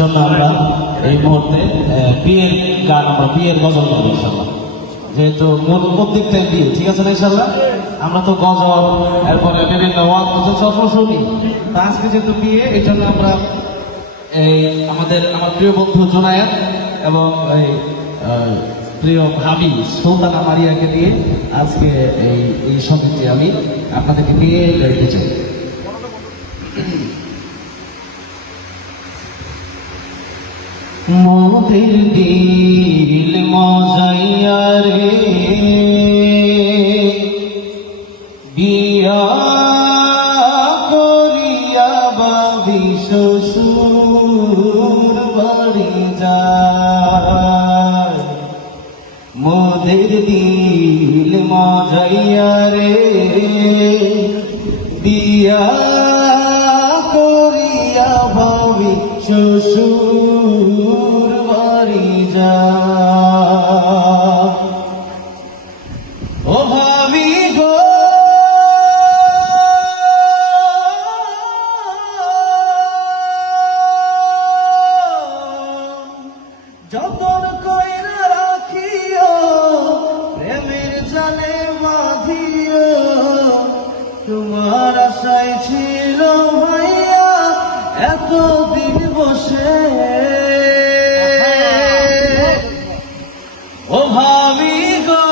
জন্য আমরা এই মুহূর্তে বিয়ের গান আমরা, বিয়ের গজল গাবো ইনশাল্লাহ যেহেতু মূল প্রত্যেক থেকে বিয়ে, ঠিক আছে না ইনশাল্লাহ আমরা তো গজল, এরপরে বিভিন্ন গজল শুনি। তো আজকে যেহেতু বিয়ে, এই জন্য আমরা এই আমাদের, আমার প্রিয় বন্ধু জোনায়েত এবং এই প্রিয় ভাবি সুলতানা মারিয়াকে দিয়ে আজকে এই এই সঙ্গীতটি আমি আপনাদেরকে নিয়ে গাইতে চাই। মোদের দিল মজাইয়া রে। বিয়া করিয়া বাদি শ্বশুর বাড়ি যায়। মোদের দিল মজাইয়া রে। বিয়া আশায় ছিল ভাইয়া, এতদিন বসে। ও ভাবি গো।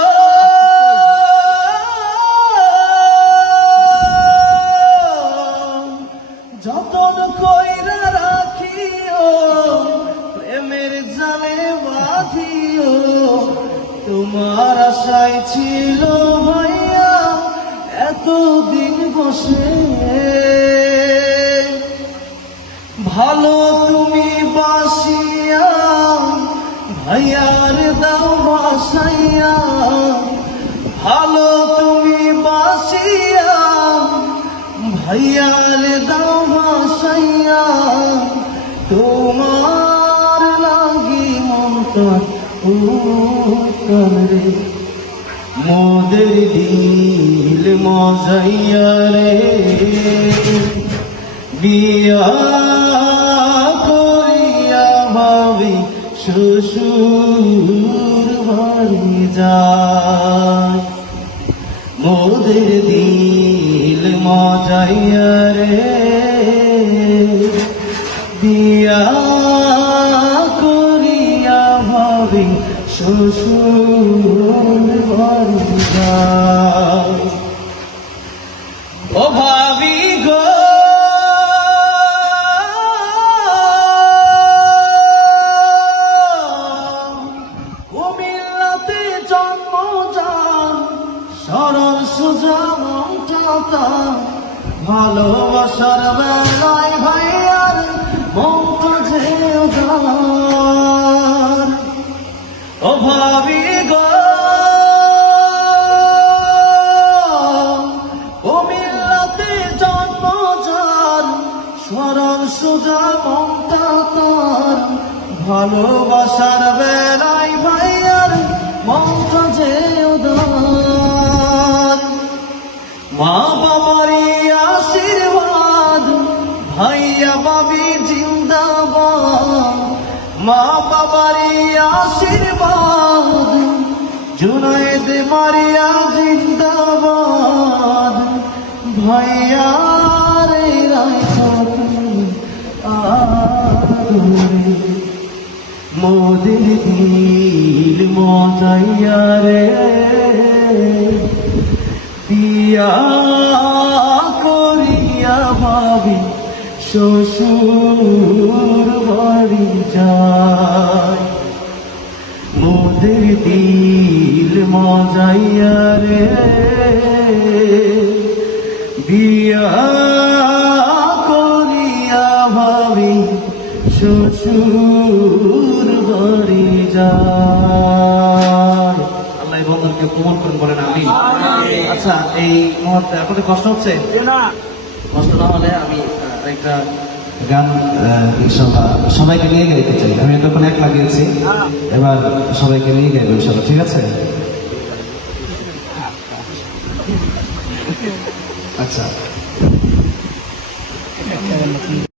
যতন কইরা রাখিও, প্রেমের জালে বাঁধিও, তোমার আশায় ছিল এতদিন বসে ভালো তুমি বাসিয়া, ভাইয়ার দাও বাসাইয়া। ভালো তুমি বাসিয়া, ভাইয়ার দাও বাসাইয়া। তোমার লাগি মমতা করে মোদের দিল মজাইয়া রে বিয়া করিয়া ভাবি শ্বশুর বাড়ি যায়। মোদের দিল মজাইয়া রে বিয়া করিয়া ভাবি শ্বশুর বাড়ি যায়। ভাবি গো। কুমিল্লাতে জন্ম যান সরল সুজা ভালোবাসার বেলায় যে ও ভাবি গো। সরল সুজা মমতা তার ভালোবাসার বেলায় ভাইয়ার মমতা যে উদার। মা বাবারই আশীর্বাদ, ভাইয়া বাবি জিন্দাবাদ। মা বাবারই আশীর্বাদ জুনাইদ মারিয়া জিন্দাবাদ। ভাইয়া রে মজাইয়া রে বিয়া করিয়া ভাবি, শ্বশুর বাড়ি যায় মোদের দিল মজাইয়া রে, বিয়া করিয়া ভাবি, শ্বশুর বাড়ি যায় আমাদেরকে প্রমাণ করেন বলেন আমি আচ্ছা এই মুহূর্তে আপনাদের কষ্ট হচ্ছে? কষ্ট না হলে আমি একটা গান সবাইকে নিয়ে গাইতে চাই। আমি এতক্ষণ এক লাগিয়েছি এবার সবাইকে নিয়ে গাইবো ইনশাল্লাহ ঠিক আছে? আচ্ছা।